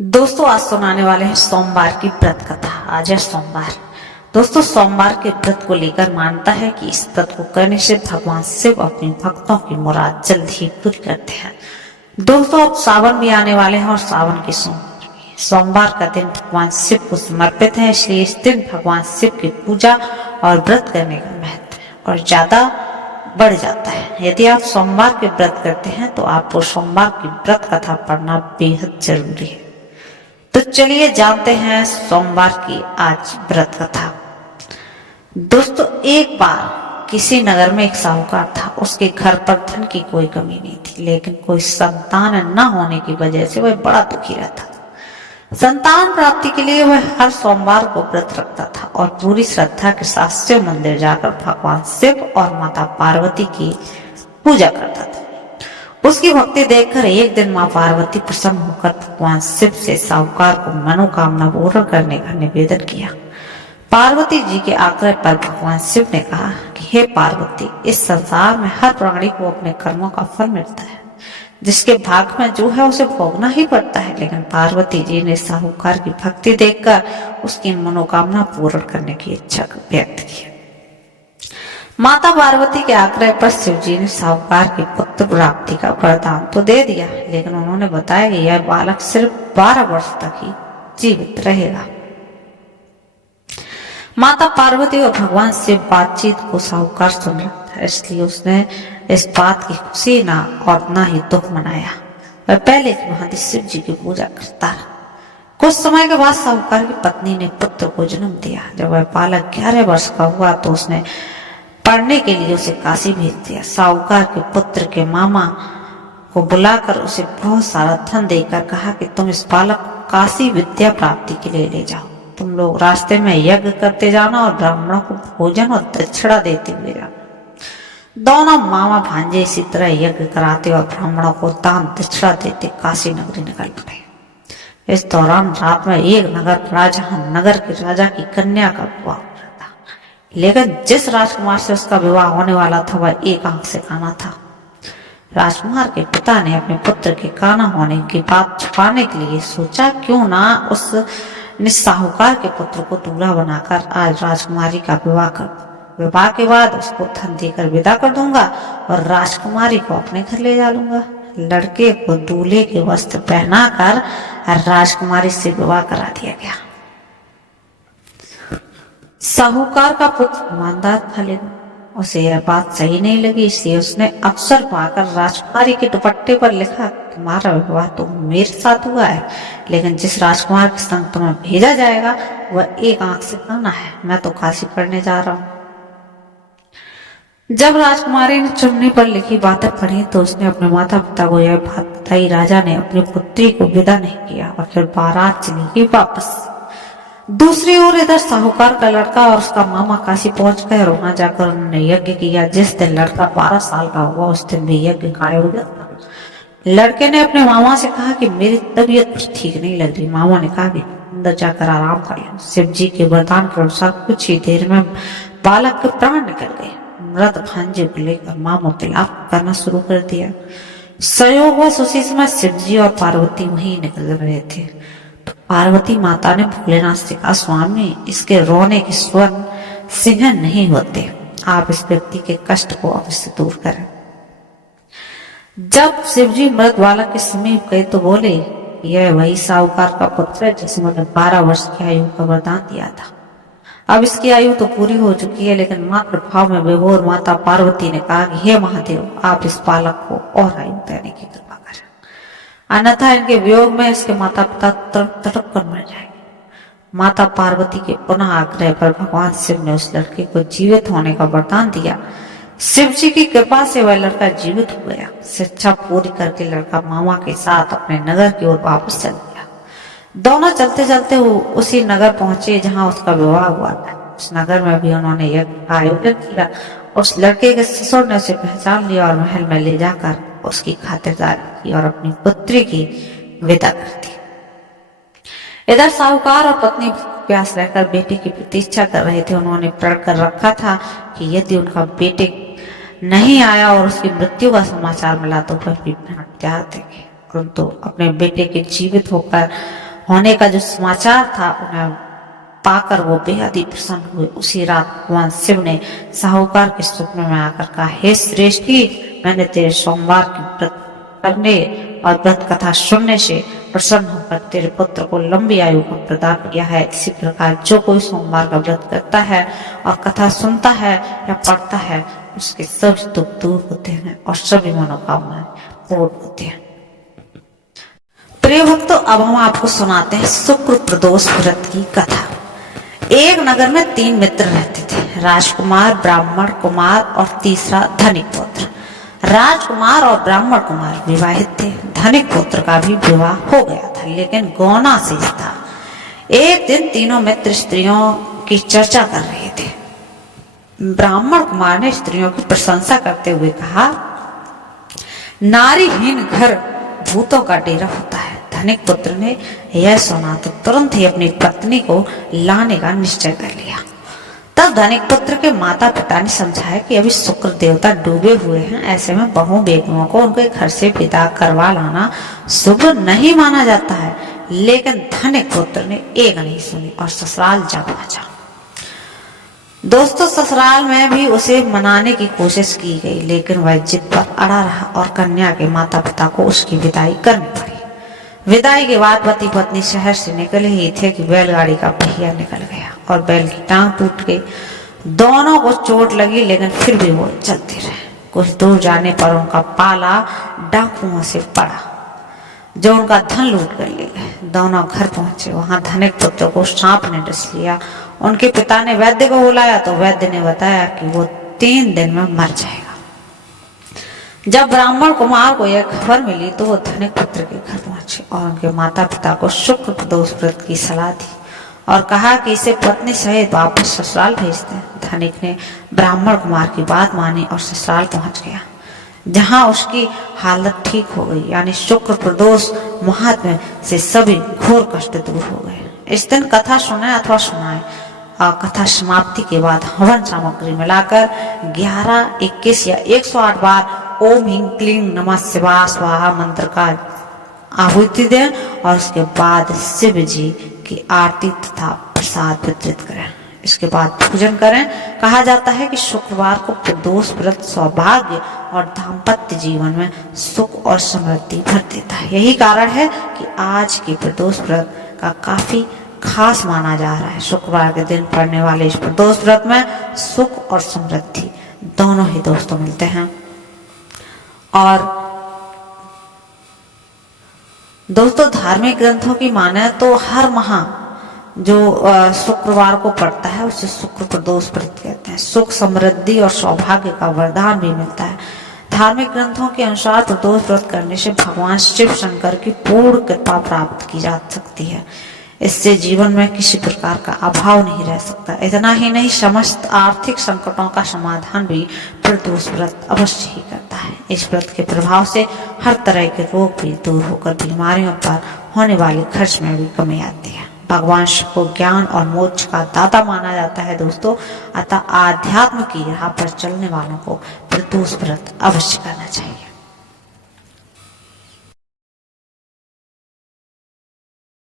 दोस्तों आज सुनाने वाले हैं सोमवार की व्रत कथा। आज है सोमवार। दोस्तों सोमवार के व्रत को लेकर मानता है कि इस व्रत को करने से भगवान शिव अपने भक्तों की मुराद जल्द ही पूरी करते हैं। दोस्तों अब सावन भी आने वाले हैं और सावन के सोमवार का दिन भगवान शिव को समर्पित है, इसलिए इस दिन भगवान शिव की पूजा और व्रत करने का महत्व और ज्यादा बढ़ जाता है। यदि आप सोमवार के व्रत करते हैं तो आपको सोमवार की व्रत कथा पढ़ना बेहद जरूरी है। तो चलिए जानते हैं सोमवार की आज व्रत कथा। दोस्तों एक बार किसी नगर में एक साहूकार था। उसके घर पर धन की कोई कमी नहीं थी, लेकिन कोई संतान न होने की वजह से वह बड़ा दुखी रहता था। संतान प्राप्ति के लिए वह हर सोमवार को व्रत रखता था और पूरी श्रद्धा के साथ शिव मंदिर जाकर भगवान शिव और माता पार्वती की पूजा करता था। उसकी भक्ति देखकर एक दिन मां पार्वती प्रसन्न होकर भगवान शिव से साहूकार को मनोकामना पूर्ण करने का निवेदन किया। पार्वती जी के आग्रह पर भगवान शिव ने कहा कि हे पार्वती, इस संसार में हर प्राणी को अपने कर्मों का फल मिलता है। जिसके भाग में जो है उसे भोगना ही पड़ता है। लेकिन पार्वती जी ने साहूकार की भक्ति देखकर उसकी मनोकामना पूर्ण करने की इच्छा व्यक्त की। माता पार्वती के आग्रह पर शिव जी ने साहूकार की पुत्र प्राप्ति का वरदान तो दे दिया, लेकिन उन्होंने बताया कि यह बालक सिर्फ 12 वर्ष तक ही जीवित रहेगा। माता पार्वती और भगवान शिव बातचीत को साहूकार सुन रहा था, इसलिए उसने इस बात की खुशी ना और ना ही दुख मनाया। वह पहले की भांति शिव जी की पूजा करता रहा। कुछ समय के बाद साहूकार की पत्नी ने पुत्र को जन्म दिया। जब वह बालक 11 वर्ष का हुआ तो उसने पढ़ने के लिए उसे काशी भेज दिया। साहूकार के पुत्र के मामा को बुलाकर उसे बहुत सारा धन देकर कहा कि तुम इस बालक को काशी विद्या प्राप्ति के लिए ले जाओ। तुम लोग रास्ते में यज्ञ करते जाना और ब्राह्मणों को भोजन और दक्षिणा देते हुए जाना। दोनों मामा भांजे इसी तरह यज्ञ कराते और ब्राह्मणों को दान दक्षिणा देते काशी नगरी निकल पड़े। इस दौरान रात में एक नगर पड़ा जहां नगर के राजा की कन्या का विवाह, लेकिन जिस राजकुमार से उसका विवाह होने वाला था वह एक आंख से काना था। राजकुमार के पिता ने अपने पुत्र के काना होने की बात छुपाने के लिए सोचा क्यों ना उस साहूकार के पुत्र को दूल्हा बनाकर आज राजकुमारी का विवाह कर दूं। विवाह के बाद उसको धन देकर विदा कर दूंगा और राजकुमारी को अपने घर ले जा लूंगा। लड़के को दूल्हे के वस्त्र पहनाकर राजकुमारी से विवाह करा दिया गया। साहूकार का पुत्र ईमानदार था, लेकिन उसे यह बात सही नहीं लगी, इसलिए उसने अवसर पाकर राजकुमारी के दुपट्टे पर लिखा, तुम्हारा विवाह तो मेरे साथ हुआ है, लेकिन जिस राजकुमार के संग तुम्हें भेजा जाएगा वह एक आंख से काना है। मैं तो काशी पढ़ने जा रहा हूँ। जब राजकुमारी ने चुन्नी पर लिखी बातें पढ़ी तो उसने अपने माता पिता को यह बात बताई। राजा ने अपनी पुत्री को विदा नहीं किया और फिर बारात चली गई वापस। दूसरी ओर इधर साहूकार का लड़का और उसका मामा काशी पहुंच गए और वहां जाकर उन्होंने यज्ञ किया। जिस दिन लड़का 12 साल का हुआ उस दिन भी यज्ञ का आयोजन था। लड़के ने अपने मामा से कहा कि मेरी तबीयत कुछ ठीक नहीं लग रही। मामा ने कहा कि अंदर जाकर आराम कर लो। शिव जी के वरदान के अनुसार कुछ ही देर में बालक के प्राण निकल गए। मृत भांजे को लेकर मामा विलाप करना शुरू कर दिया। संयोगवश उसी समय शिव जी और पार्वती वहीं निकल रहे थे। पार्वती माता ने भोलेनाथ से कहा, स्वामी इसके रोने के स्वर सिंह नहीं होते, आप इस व्यक्ति के कष्ट को अवश्य दूर करें। जब शिवजी मृत बालक के समीप गए तो बोले, यह वही साहूकार का पुत्र है जिसने 12 वर्ष की आयु का वरदान दिया था। अब इसकी आयु तो पूरी हो चुकी है, लेकिन मातृ भाव में विभोर माता पार्वती ने कहा कि हे महादेव, आप इस बालक को और आयु देने की कृपा करें, अन्यथा इनके वियोग में इसके माता पिता तड़प कर मर जाएंगे। माता पार्वती के पुनः आग्रह पर भगवान शिव ने उस लड़के को जीवित होने का वरदान दिया। शिव जी की कृपा से वह लड़का जीवित हो गया। शिक्षा पूरी करके लड़का मामा के साथ अपने नगर की ओर वापस चल गया। दोनों चलते चलते उसी नगर पहुंचे जहां उसका विवाह हुआ था। उस नगर में भी उन्होंने यज्ञ का आयोजन किया। उस लड़के के ससुर ने उसे पहचान लिया और महल में ले जाकर उसकी खातिरदारी की और अपनी पुत्री की विदा कर दी। इधर साहूकार और पत्नी प्यास रहकर बेटे की प्रतीक्षा कर रहे थे। उन्होंने प्रण कर रखा था कि यदि उनका बेटे नहीं आया और उसकी मृत्यु का समाचार मिला तो वह भी प्राण त्याग देंगे, परंतु अपने बेटे के जीवित होकर होने का जो समाचार था उन्हें पाकर वो बेहद ही प्रसन्न हुए। उसी रात भगवान शिव ने साहूकार के स्वप्न में आकर कहा, हे श्रेष्ठी, मैंने तेरे सोमवार की व्रत करने और व्रत कथा सुनने से प्रसन्न होकर तेरे पुत्र को लंबी आयु का प्रदान किया है। इसी प्रकार जो कोई सोमवार का व्रत करता है और कथा सुनता है या पढ़ता है, उसके सब दुख दूर होते हैं और सभी मनोकामनाएं पूर्ण होती हैं। प्रिय भक्तों, अब हम आपको सुनाते हैं शुक्र प्रदोष व्रत की कथा। एक नगर में 3 मित्र रहते थे, राजकुमार, ब्राह्मण कुमार और तीसरा धनिक पुत्र। राजकुमार और ब्राह्मण कुमार विवाहित थे। धनिक पुत्र का भी विवाह हो गया था, लेकिन गौना शेष था। एक दिन तीनों मित्र स्त्रियों की चर्चा कर रहे थे। ब्राह्मण कुमार ने स्त्रियों की प्रशंसा करते हुए कहा, नारीहीन घर भूतों का डेरा होता है। धनिक पुत्र ने यह सुना तो तुरंत ही अपनी पत्नी को लाने का निश्चय कर लिया। तब धनिक पुत्र के माता पिता ने समझाया कि अभी शुक्र देवता डूबे हुए हैं, ऐसे में बहु बेगमों को उनके घर से विदा करवा लाना शुभ नहीं माना जाता है। लेकिन धनिक पुत्र ने एक नहीं सुनी और ससुराल जा पहुंचा। दोस्तों, ससुराल में भी उसे मनाने की कोशिश की गई, लेकिन वह जिद पर अड़ा रहा और कन्या के माता पिता को उसकी विदाई करनी पड़ी। विदाई के बाद पति पत्नी शहर से निकले ही थे कि बैलगाड़ी का पहिया निकल गया और बैल की टांग टूट गई। दोनों को चोट लगी, लेकिन फिर भी वो चलते रहे। कुछ दूर जाने पर उनका पाला डाकुओं से पड़ा, जो उनका धन लूट कर ले गए। दोनों घर पहुंचे। वहां धनिक पुत्र को सांप ने डस लिया। उनके पिता ने वैद्य को बुलाया तो वैद्य ने बताया कि वो 3 दिन में मर जाएगा। जब ब्राह्मण कुमार को यह खबर मिली तो वो धनिक पुत्र के घर पहुंचे और उनके माता पिता को शुक्र प्रदोष व्रत की सलाह दी और कहा कि इसे पत्नी सहित वापस ससुराल भेज दें। धनिक ने ब्राह्मण कुमार की बात मानी और ससुराल पहुंच गया, जहां उसकी हालत ठीक हो गई। यानी शुक्र प्रदोष महात्म्य से सभी घोर कष्ट दूर हो गए। इस दिन कथा सुने अथवा सुनाए और कथा समाप्ति के बाद हवन सामग्री मिलाकर 11, 21 या 108 बार ओम ह्रीं क्लीं नमः शिवाय स्वाहा मंत्र का आहुति दें और उसके बाद शिव जी की आरती तथा प्रसाद वितरित करें। इसके बाद पूजन करें। कहा जाता है कि शुक्रवार को प्रदोष व्रत सौभाग्य और दाम्पत्य जीवन में सुख और समृद्धि भर देता है। यही कारण है कि आज की प्रदोष व्रत का काफी खास माना जा रहा है। शुक्रवार के दिन पड़ने वाले इस प्रदोष व्रत में सुख और समृद्धि दोनों ही दोस्तों मिलते हैं। और दोस्तों, धार्मिक ग्रंथों की माने तो हर माह जो शुक्रवार को पड़ता है उसे शुक्र प्रदोष व्रत कहते हैं। सुख, समृद्धि और सौभाग्य का वरदान भी मिलता है। धार्मिक ग्रंथों के अनुसार प्रदोष व्रत करने से भगवान शिव शंकर की पूर्ण कृपा प्राप्त की जा सकती है। इससे जीवन में किसी प्रकार का अभाव नहीं रह सकता। इतना ही नहीं, समस्त आर्थिक संकटों का समाधान भी प्रदोष व्रत अवश्य ही करता है। इस व्रत के प्रभाव से हर तरह के रोग भी दूर होकर बीमारियों पर होने वाले खर्च में भी कमी आती है। भगवान शिव को ज्ञान और मोक्ष का दाता माना जाता है दोस्तों। अतः आध्यात्म की राह पर चलने वालों को प्रदोष व्रत अवश्य करना चाहिए।